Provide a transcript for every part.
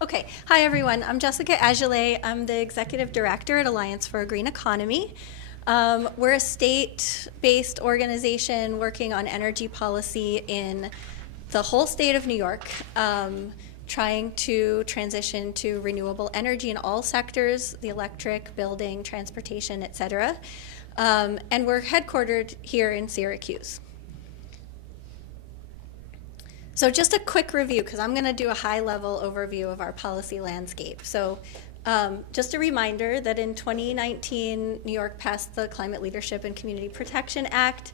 Okay, hi everyone. I'm Jessica Azulay. I'm the Executive Director at Alliance for a Green Economy. We're a state-based organization working on energy policy in the whole state of New York, trying to transition to renewable energy in all sectors, the electric, building, transportation, et cetera. And we're headquartered here in Syracuse. So just a quick review, because I'm going to do a high-level overview of our policy landscape. So just a reminder that in 2019, New York passed the Climate Leadership and Community Protection Act,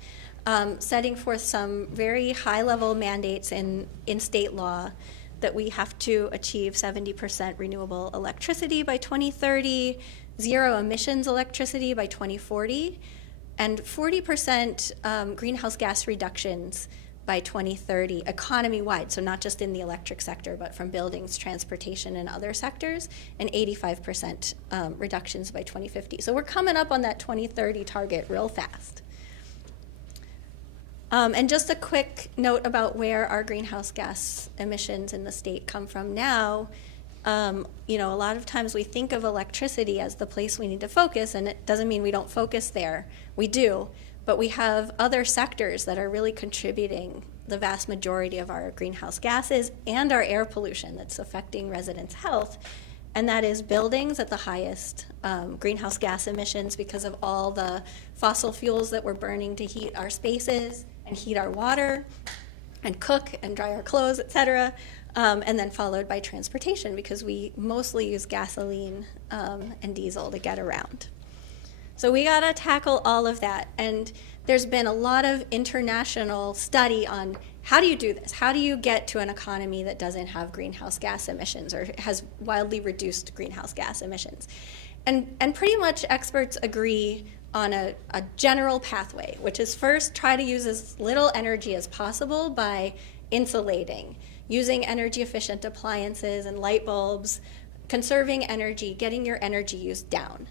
setting forth some very high-level mandates in state law that we have to achieve 70% renewable electricity by 2030, zero emissions electricity by 2040, and 40% greenhouse gas reductions by 2030, economy-wide, so not just in the electric sector, but from buildings, transportation, and other sectors, and 85% reductions by 2050. So we're coming up on that 2030 target real fast. And just a quick note about where our greenhouse gas emissions in the state come from now. A lot of times we think of electricity as the place we need to focus, and it doesn't mean we don't focus there. We do. But we have other sectors that are really contributing the vast majority of our greenhouse gases and our air pollution that's affecting residents' health. And that is buildings at the highest greenhouse gas emissions because of all the fossil fuels that we're burning to heat our spaces and heat our water and cook and dry our clothes, et cetera. And then followed by transportation because we mostly use gasoline and diesel to get around. So we got to tackle all of that. And there's been a lot of international study on how do you do this? How do you get to an economy that doesn't have greenhouse gas emissions or has wildly reduced greenhouse gas emissions? And pretty much experts agree on a general pathway, which is first try to use as little energy as possible by insulating, using energy efficient appliances and light bulbs, conserving energy, getting your energy use down.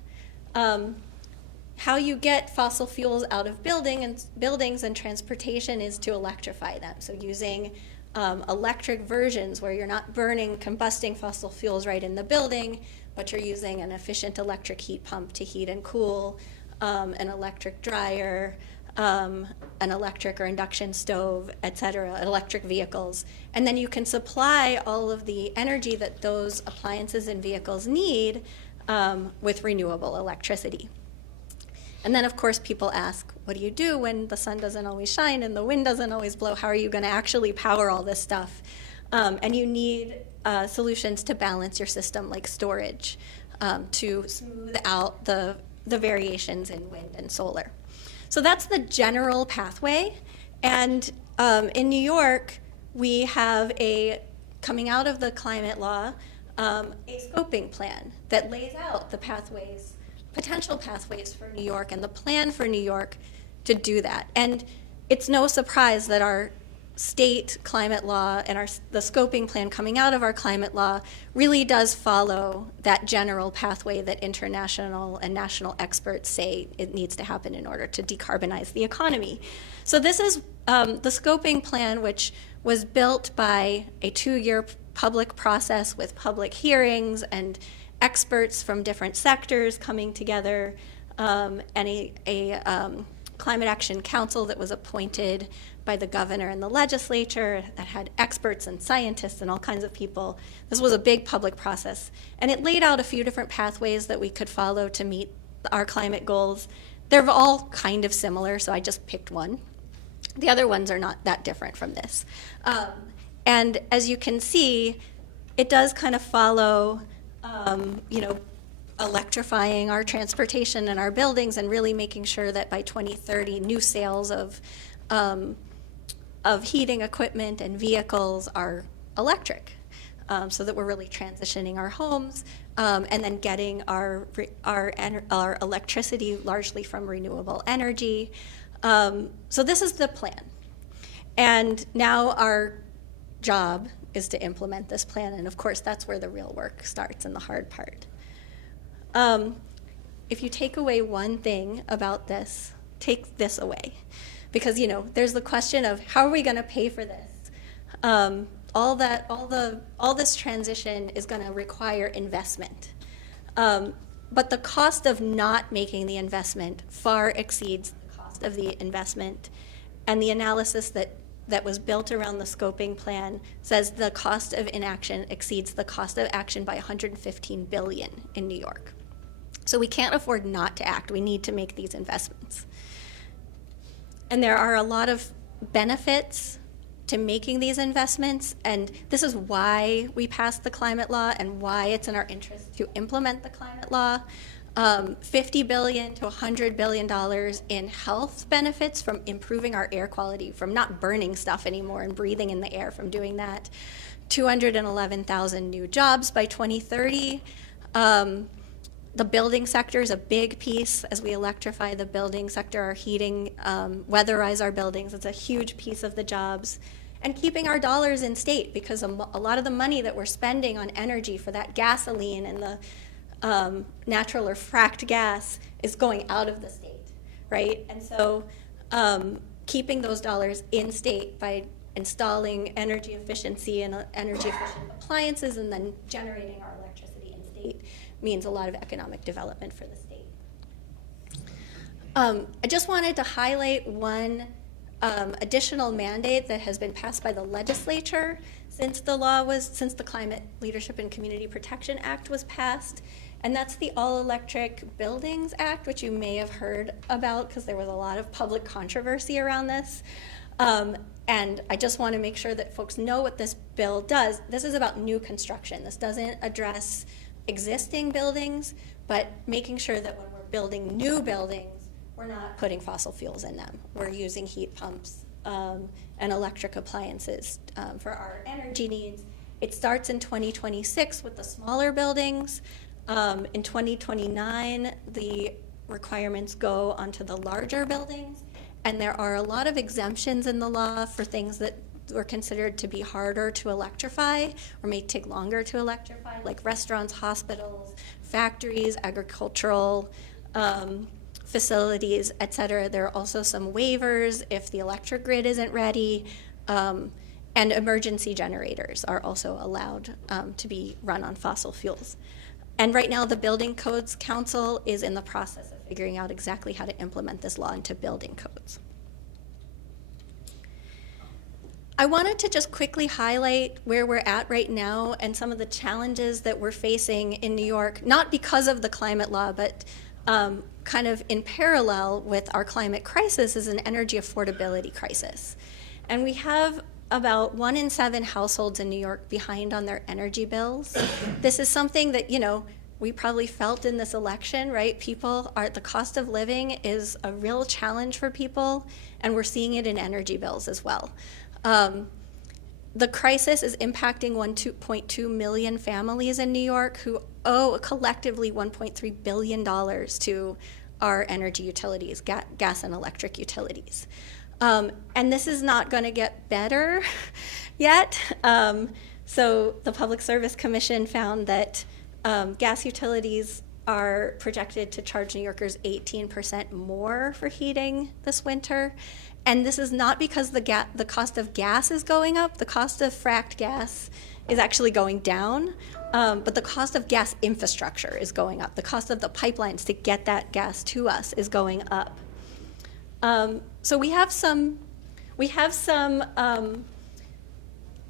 How you get fossil fuels out of buildings and transportation is to electrify them. So using electric versions where you're not burning combusting fossil fuels right in the building, but you're using an efficient electric heat pump to heat and cool, an electric dryer, an electric or induction stove, et cetera, electric vehicles. And then you can supply all of the energy that those appliances and vehicles need with renewable electricity. And then, of course, people ask, what do you do when the sun doesn't always shine and the wind doesn't always blow? How are you going to actually power all this stuff? And you need solutions to balance your system, like storage, to smooth out the variations in wind and solar. So that's the general pathway. And in New York, we have coming out of the climate law, a scoping plan that lays out the pathways, potential pathways for New York and the plan for New York to do that. And it's no surprise that our state climate law and the scoping plan coming out of our climate law really does follow that general pathway that international and national experts say it needs to happen in order to decarbonize the economy. So this is the scoping plan, which was built by a 2-year public process with public hearings and experts from different sectors coming together, and a climate action council that was appointed by the governor and the legislature that had experts and scientists and all kinds of people. This was a big public process. And it laid out a few different pathways that we could follow to meet our climate goals. They're all kind of similar, so I just picked one. The other ones are not that different from this. And as you can see, it does kind of follow electrifying our transportation and our buildings and really making sure that by 2030, new sales of heating equipment and vehicles are electric, so that we're really transitioning our homes and then getting our electricity largely from renewable energy. So this is the plan. And now our job is to implement this plan, and of course that's where the real work starts and the hard part. If you take away one thing about this, take this away. Because there's the question of how are we going to pay for this? all this transition is going to require investment. But the cost of not making the investment far exceeds the cost of the investment. And the analysis that was built around the scoping plan says the cost of inaction exceeds the cost of action by $115 billion in New York. So we can't afford not to act. We need to make these investments. And there are a lot of benefits to making these investments, and this is why we passed the climate law and why it's in our interest to implement the climate law. $50 billion to $100 billion in health benefits from improving our air quality, from not burning stuff anymore and breathing in the air from doing that. 211,000 new jobs by 2030. The building sector is a big piece as we electrify the building sector, our heating, weatherize our buildings. It's a huge piece of the jobs. And keeping our dollars in state, because a lot of the money that we're spending on energy for that gasoline and the natural or fracked gas is going out of the state, right? And so keeping those dollars in state by installing energy efficiency and energy efficient appliances and then generating our electricity in state means a lot of economic development for the state. I just wanted to highlight one additional mandate that has been passed by the legislature since the Climate Leadership and Community Protection Act was passed, and that's the All Electric Buildings Act, which you may have heard about because there was a lot of public controversy around this. And I just want to make sure that folks know what this bill does. This is about new construction. This doesn't address existing buildings, but making sure that when we're building new buildings, we're not putting fossil fuels in them. We're using heat pumps and electric appliances for our energy needs. It starts in 2026 with the smaller buildings. In 2029, the requirements go onto the larger buildings, and there are a lot of exemptions in the law for things that were considered to be harder to electrify or may take longer to electrify, like restaurants, hospitals, factories, agricultural facilities, et cetera. There are also some waivers if the electric grid isn't ready, and emergency generators are also allowed to be run on fossil fuels. And right now, the Building Codes Council is in the process of figuring out exactly how to implement this law into building codes. I wanted to just quickly highlight where we're at right now and some of the challenges that we're facing in New York, not because of the climate law, but kind of in parallel with our climate crisis is an energy affordability crisis. And we have about 1 in 7 households in New York behind on their energy bills. This is something that, we probably felt in this election, right? The cost of living is a real challenge for people, and we're seeing it in energy bills as well. The crisis is impacting 1.2 million families in New York who owe collectively $1.3 billion to our energy utilities, gas and electric utilities. And this is not going to get better yet. So the Public Service Commission found that gas utilities are projected to charge New Yorkers 18% more for heating this winter. And this is not because the cost of gas is going up. The cost of fracked gas is actually going down, but the cost of gas infrastructure is going up. The cost of the pipelines to get that gas to us is going up. So we have some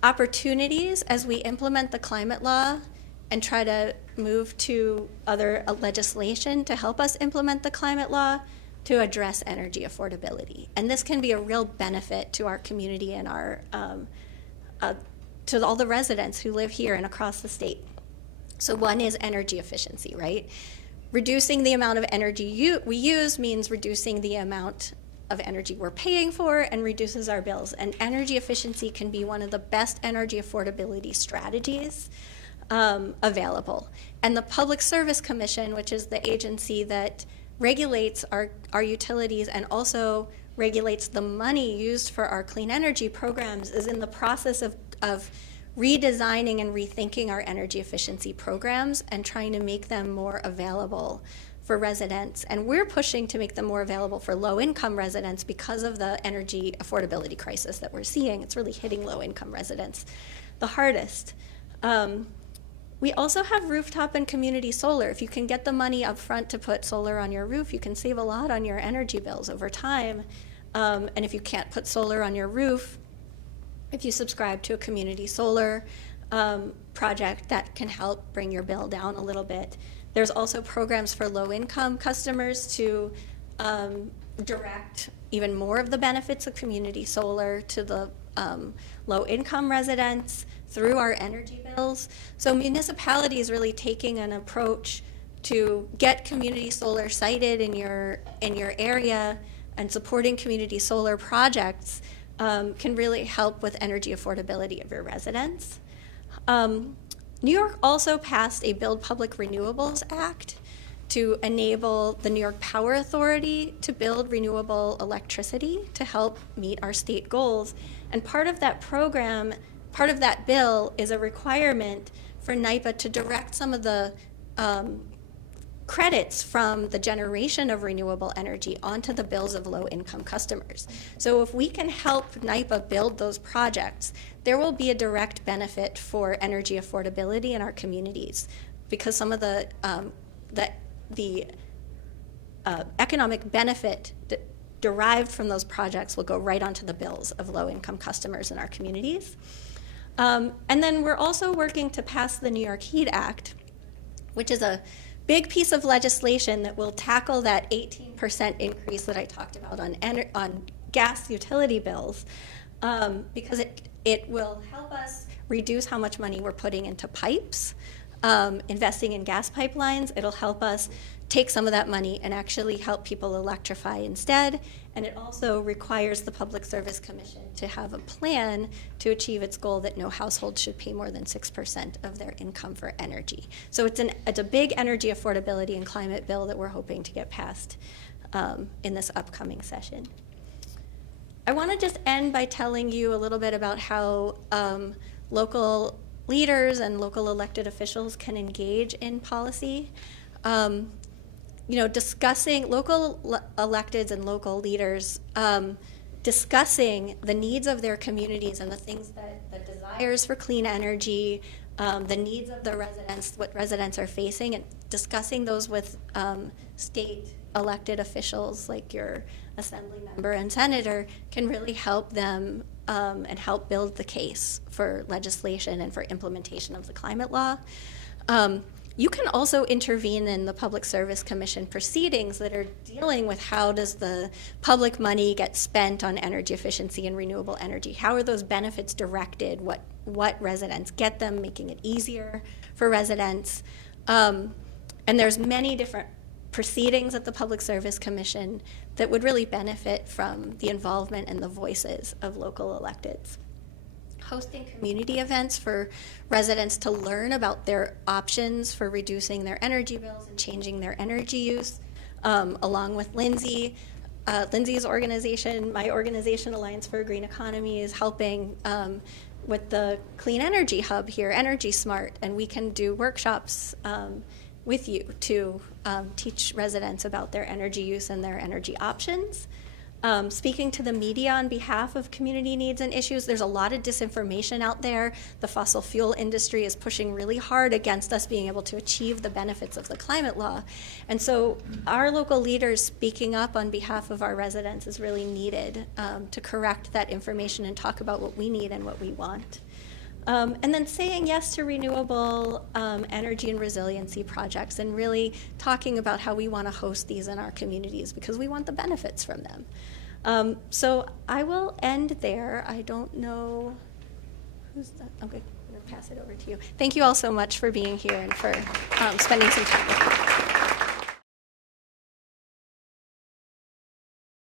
opportunities as we implement the climate law and try to move to other legislation to help us implement the climate law to address energy affordability. And this can be a real benefit to our community and to all the residents who live here and across the state. So one is energy efficiency, right? Reducing the amount of energy we use means reducing the amount of energy we're paying for and reduces our bills. And energy efficiency can be one of the best energy affordability strategies available. And the Public Service Commission, which is the agency that regulates our utilities and also regulates the money used for our clean energy programs, is in the process of redesigning and rethinking our energy efficiency programs and trying to make them more available for residents, and we're pushing to make them more available for low-income residents because of the energy affordability crisis that we're seeing. It's really hitting low-income residents the hardest. We also have rooftop and community solar. If you can get the money up front to put solar on your roof, you can save a lot on your energy bills over time. And if you can't put solar on your roof, if you subscribe to a community solar project, that can help bring your bill down a little bit. There's also programs for low-income customers to direct even more of the benefits of community solar to the low-income residents through our energy bills. So municipalities really taking an approach to get community solar sited in your area and supporting community solar projects can really help with energy affordability of your residents. New York also passed a Build Public Renewables Act to enable the New York Power Authority to build renewable electricity to help meet our state goals. And part of that program, part of that bill is a requirement for NYPA to direct some of the credits from the generation of renewable energy onto the bills of low-income customers. So if we can help NYPA build those projects, there will be a direct benefit for energy affordability in our communities, because some of the economic benefit derived from those projects will go right onto the bills of low-income customers in our communities. And then we're also working to pass the New York Heat Act, which is a big piece of legislation that will tackle that 18% increase that I talked about on gas utility bills, because it will help us reduce how much money we're putting into pipes, investing in gas pipelines. It'll help us take some of that money and actually help people electrify instead. And it also requires the Public Service Commission to have a plan to achieve its goal that no household should pay more than 6% of their income for energy. So it's a big energy affordability and climate bill that we're hoping to get passed in this upcoming session. I want to just end by telling you a little bit about how local leaders and local elected officials can engage in policy. Discussing local electeds and local leaders, discussing the needs of their communities and the things the desires for clean energy, the needs of the residents, what residents are facing, and discussing those with state elected officials like your assembly member and senator can really help them and help build the case for legislation and for implementation of the climate law. You can also intervene in the Public Service Commission proceedings that are dealing with how does the public money get spent on energy efficiency and renewable energy? How are those benefits directed? What residents get them, making it easier for residents? And there's many different proceedings at the Public Service Commission that would really benefit from the involvement and the voices of local electeds. Hosting community events for residents to learn about their options for reducing their energy bills and changing their energy use, along with Lindsay. Lindsay's organization, my organization, Alliance for a Green Economy, is helping with the Clean Energy Hub here, Energy Smart, and we can do workshops with you to teach residents about their energy use and their energy options. Speaking to the media on behalf of community needs and issues, there's a lot of disinformation out there. The fossil fuel industry is pushing really hard against us being able to achieve the benefits of the climate law. And so our local leaders speaking up on behalf of our residents is really needed to correct that information and talk about what we need and what we want. And then saying yes to renewable energy and resiliency projects and really talking about how we want to host these in our communities because we want the benefits from them. So I will end there. I don't know who's that. Okay, I'm going to pass it over to you. Thank you all so much for being here and for spending some time with me.